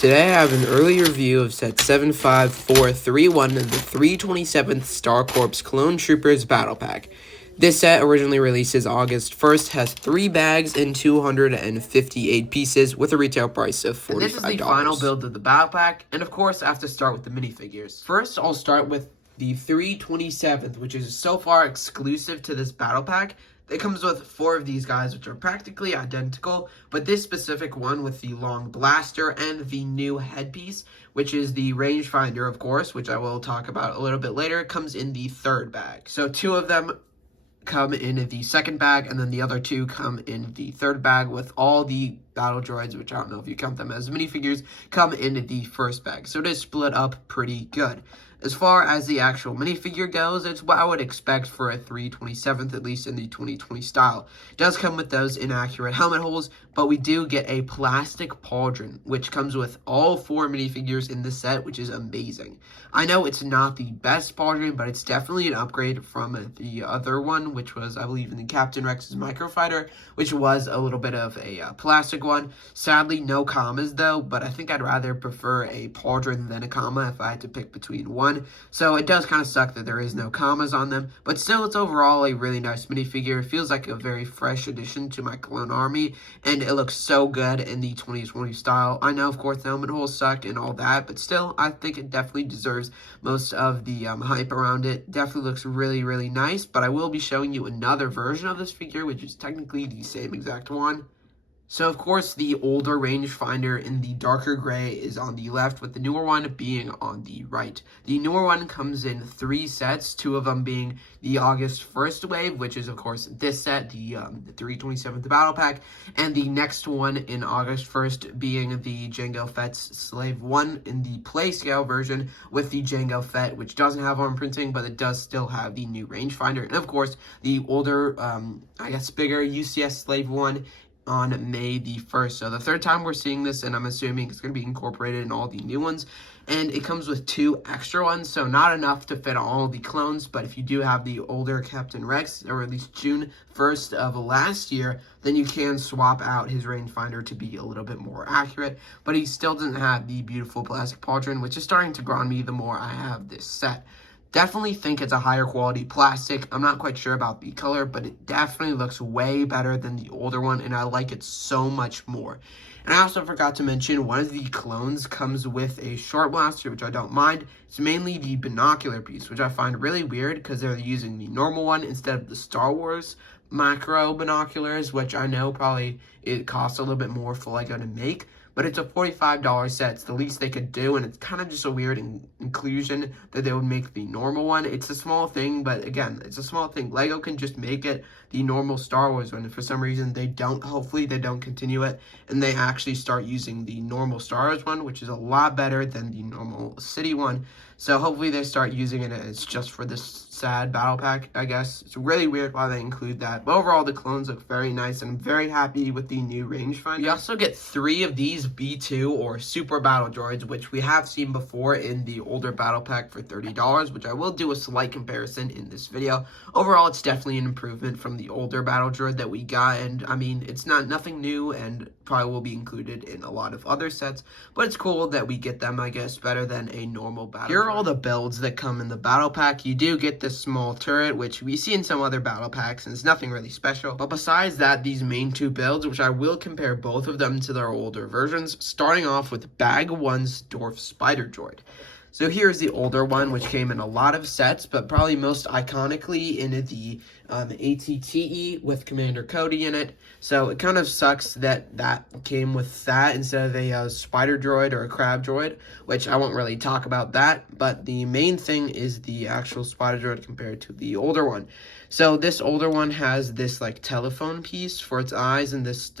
Today I have an early review of set 75431 of the 327th Star Corps Clone Troopers Battle Pack. This set, originally releases August 1st, has 3 bags and 258 pieces with a retail price of $45. And this is the final build of the Battle Pack, and of course I have to start with the minifigures. First, I'll start with the 327th, which is so far exclusive to this Battle Pack. It comes with 4 of these guys, which are practically identical, but this specific one with the long blaster and the new headpiece, which is the rangefinder, of course, which I will talk about a little bit later, comes in the 3rd bag. So 2 of them come in the 2nd bag, and then the other 2 come in the 3rd bag, with all the battle droids, which I don't know if you count them as minifigures, come in the 1st bag. So it is split up pretty good. As far as the actual minifigure goes, it's what I would expect for a 327th, at least in the 2020 style. It does come with those inaccurate helmet holes, but we do get a plastic pauldron, which comes with all 4 minifigures in this set, which is amazing. I know it's not the best pauldron, but it's definitely an upgrade from the other one, which was, I believe, in the Captain Rex's Microfighter, which was a little bit of a plastic one. Sadly, no commas, though, but I think I'd rather prefer a pauldron than a comma if I had to pick between one. So it does kind of suck that there is no commas on them, but still it's overall a really nice minifigure. It feels like a very fresh addition to my clone army, and it looks so good in the 2020 style. I know, of course, the helmet holes suck and all that, but still, I think it definitely deserves most of the hype around it. Definitely looks really, really nice, but I will be showing you another version of this figure, which is technically the same exact one. So, of course, the older rangefinder in the darker gray is on the left, with the newer one being on the right. The newer one comes in 3 sets, 2 of them being the August 1st wave, which is, of course, this set, the 327th Battle Pack, and the next one in August 1st being the Jango Fett's Slave 1 in the play scale version, with the Jango Fett, which doesn't have arm printing, but it does still have the new rangefinder, and, of course, the older, I guess, bigger UCS Slave 1 on May the 1st. So the 3rd time we're seeing this, and I'm assuming it's going to be incorporated in all the new ones. And it comes with 2 extra ones, so not enough to fit all the clones, but if you do have the older Captain Rex, or at least June 1st of last year, then you can swap out his rangefinder to be a little bit more accurate, but he still doesn't have the beautiful plastic pauldron, which is starting to grow on me the more I have this set. Definitely think it's a higher quality plastic. I'm not quite sure about the color, but it definitely looks way better than the older one, and I like it so much more. And I also forgot to mention, one of the clones comes with a short blaster, which I don't mind. It's mainly the binocular piece, which I find really weird because they're using the normal one instead of the Star Wars macro binoculars, which I know probably it costs a little bit more for LEGO to make. But it's a $45 set. It's the least they could do, and it's kind of just a weird inclusion that they would make the normal one. It's a small thing, but again, it's a small thing. LEGO can just make it the normal Star Wars one. And for some reason, they don't. Hopefully, they don't continue it, and they actually start using the normal Star Wars one, which is a lot better than the normal City one. So hopefully, they start using it. It's just for this sad battle pack, I guess. It's really weird why they include that. But overall, the clones look very nice, and I'm very happy with the new rangefinder. You also get 3 of these B2 or Super Battle Droids, which we have seen before in the older battle pack for $30, which I will do a slight comparison in this video. Overall, it's definitely an improvement from the older battle droid that we got, and I mean, it's nothing new, and probably will be included in a lot of other sets, but it's cool that we get them, I guess, better than a normal battle droid. Here are all the builds that come in the battle pack. You do get this small turret, which we see in some other battle packs, and it's nothing really special. But besides that, these main 2 builds, which I will compare both of them to their older versions, starting off with Bag 1's Dwarf Spider Droid. So here's the older one, which came in a lot of sets, but probably most iconically in the ATTE with Commander Cody in it. So it kind of sucks that that came with that instead of a spider droid or a crab droid, which I won't really talk about that. But the main thing is the actual spider droid compared to the older one. So this older one has this like telephone piece for its eyes, and this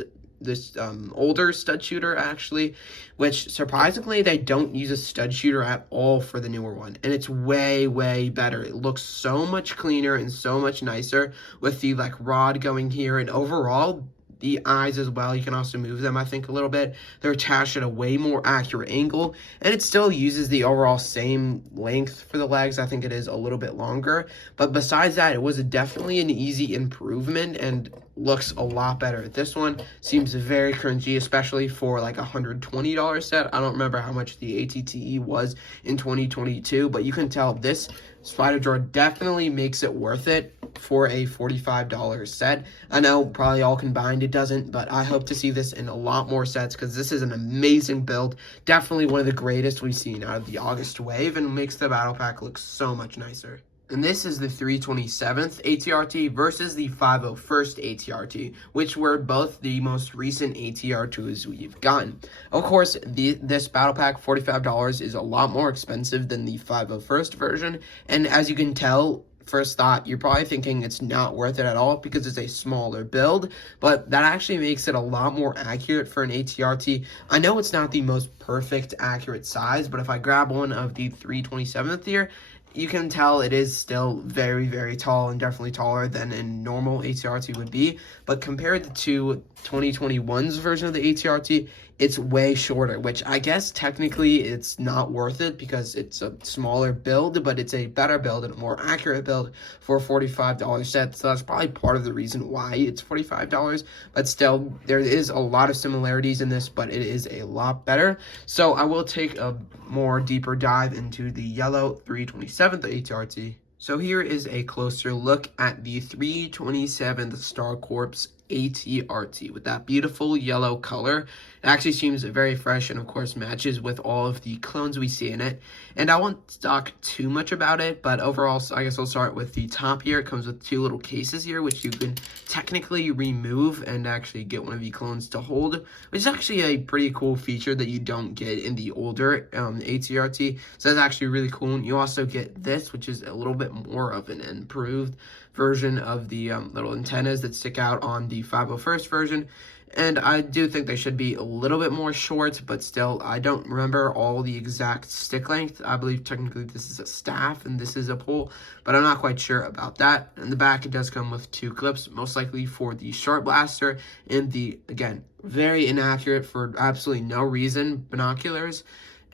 older stud shooter, actually, which surprisingly they don't use a stud shooter at all for the newer one, and it's way, way better. It looks so much cleaner and so much nicer with the like rod going here, and overall the eyes as well. You can also move them, I think, a little bit. They're attached at a way more accurate angle, and it still uses the overall same length for the legs. I think it is a little bit longer, but besides that, it was definitely an easy improvement, and looks a lot better. This one seems very cringy, especially for like a $120 set. I don't remember how much the ATTE was in 2022, but you can tell this spider drawer definitely makes it worth it for a $45 set. I know probably all combined it doesn't, but I hope to see this in a lot more sets because this is an amazing build. Definitely one of the greatest we've seen out of the August wave, and makes the battle pack look so much nicer. And this is the 327th ATRT versus the 501st ATRT, which were both the most recent ATR2s we've gotten. Of course, this battle pack, $45, is a lot more expensive than the 501st version, and as you can tell, first thought, you're probably thinking it's not worth it at all because it's a smaller build, but that actually makes it a lot more accurate for an ATRT. I know it's not the most perfect accurate size, but if I grab one of the 327th here, you can tell it is still very, very tall, and definitely taller than a normal ATRT would be. But compared to 2021's version of the ATRT, it's way shorter, which I guess technically it's not worth it because it's a smaller build, but it's a better build and a more accurate build for a $45 set. So that's probably part of the reason why it's $45. But still, there is a lot of similarities in this, but it is a lot better. So I will take a more deeper dive into the yellow 327th ATRT. So here is a closer look at the 327th Star Corp's ATRT with that beautiful yellow color. It actually seems very fresh and of course matches with all of the clones we see in it. And I won't talk too much about it, but overall, I guess I'll start with the top here. It comes with two little cases here, which you can technically remove and actually get one of the clones to hold, which is actually a pretty cool feature that you don't get in the older ATRT. So that's actually really cool. And you also get this, which is a little bit more of an improved version of the little antennas that stick out on the 501st version. And I do think they should be a little bit more short, but still, I don't remember all the exact stick length. I believe technically this is a staff and this is a pole, but I'm not quite sure about that. In the back, it does come with two clips, most likely for the Sharp Blaster and the, again, very inaccurate for absolutely no reason, binoculars.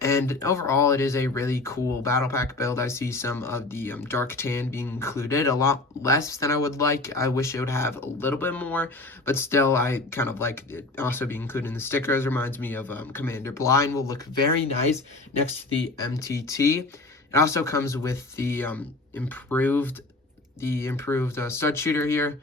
And overall, it is a really cool battle pack build. I see some of the dark tan being included, a lot less than I would like. I wish it would have a little bit more, but still, I kind of like it also being included in the stickers. Reminds me of Commander Blind. Will look very nice next to the MTT. It also comes with the improved stud shooter here.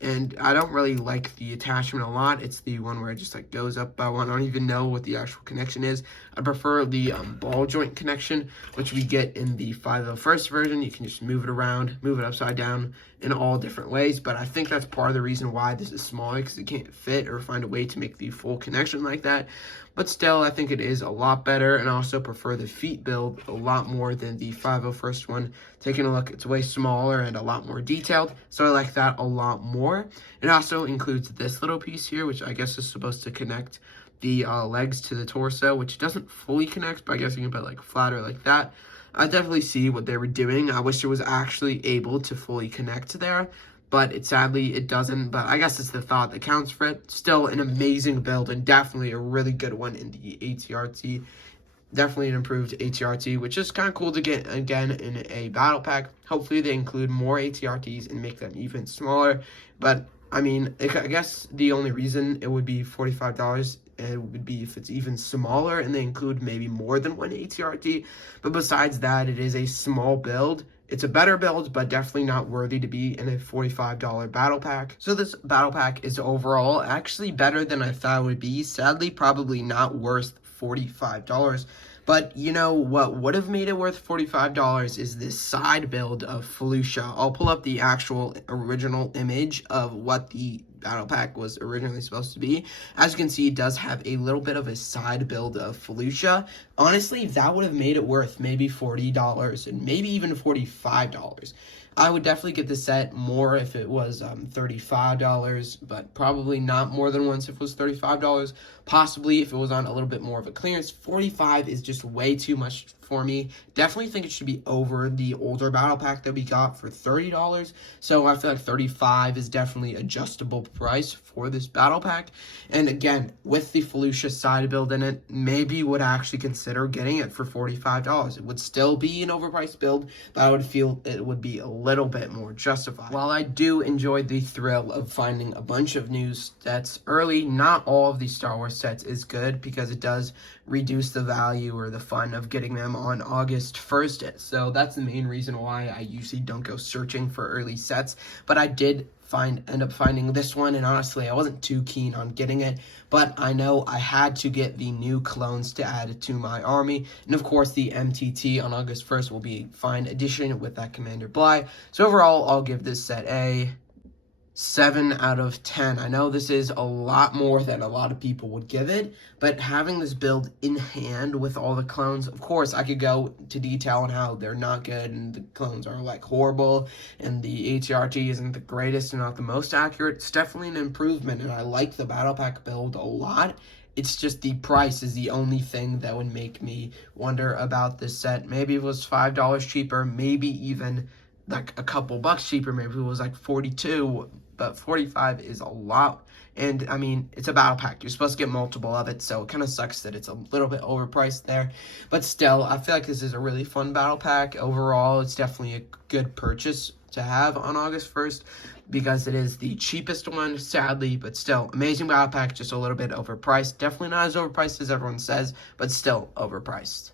And I don't really like the attachment a lot. It's the one where it just like goes up by one. I don't even know what the actual connection is. I prefer the ball joint connection, which we get in the 501st version. You can just move it around, move it upside down in all different ways. But I think that's part of the reason why this is smaller, because it can't fit or find a way to make the full connection like that. But still, I think it is a lot better, and I also prefer the feet build a lot more than the 501st one. Taking a look, it's way smaller and a lot more detailed, so I like that a lot more. It also includes this little piece here, which I guess is supposed to connect the legs to the torso, which doesn't fully connect, but I guess you can put like flatter like that. I definitely see what they were doing. I wish it was actually able to fully connect there, but sadly it doesn't. But I guess it's the thought that counts for it. Still an amazing build and definitely a really good one in the ATRT. Definitely an improved ATRT, which is kind of cool to get again in a battle pack. Hopefully they include more ATRTs and make them even smaller. But I mean, I guess the only reason it would be $45 it would be if it's even smaller and they include maybe more than one ATRT. But besides that, it is a small build. It's a better build, but definitely not worthy to be in a $45 battle pack. So this battle pack is overall actually better than I thought it would be. Sadly, probably not worth $45. But you know what would have made it worth $45 is this side build of Felucia. I'll pull up the actual original image of what the battle pack was originally supposed to be. As you can see, it does have a little bit of a side build of Felucia. Honestly, that would have made it worth maybe $40 and maybe even $45. I would definitely get the set more if it was $35, but probably not more than once if it was $35. Possibly if it was on a little bit more of a clearance. $45 is just way too much for me. Definitely think it should be over the older battle pack that we got for $30. So I feel like $35 is definitely adjustable price for this battle pack. And again, with the Felucia side build in it, maybe would actually consider getting it for $45. It would still be an overpriced build, but I would feel it would be a little bit more justified. While I do enjoy the thrill of finding a bunch of new sets early, not all of these Star Wars sets is good because it does reduce the value or the fun of getting them on August 1st. So that's the main reason why I usually don't go searching for early sets. But I did end up finding this one, and honestly, I wasn't too keen on getting it, but I know I had to get the new clones to add to my army, and of course, the MTT on August 1st will be fine addition with that Commander Bly. So overall, I'll give this set a 7 out of 10. I know this is a lot more than a lot of people would give it, but having this build in hand with all the clones, of course, I could go to detail on how they're not good and the clones are like horrible and the ATRT isn't the greatest and not the most accurate. It's definitely an improvement, and I like the Battle Pack build a lot. It's just the price is the only thing that would make me wonder about this set. Maybe it was $5 cheaper, maybe even like a couple bucks cheaper, maybe it was like 42, but 45 is a lot. And I mean, it's a battle pack, you're supposed to get multiple of it, so it kind of sucks that it's a little bit overpriced there. But still, I feel like this is a really fun battle pack. Overall, it's definitely a good purchase to have on August 1st because it is the cheapest one, sadly, but still amazing battle pack, just a little bit overpriced. Definitely not as overpriced as everyone says, but still overpriced.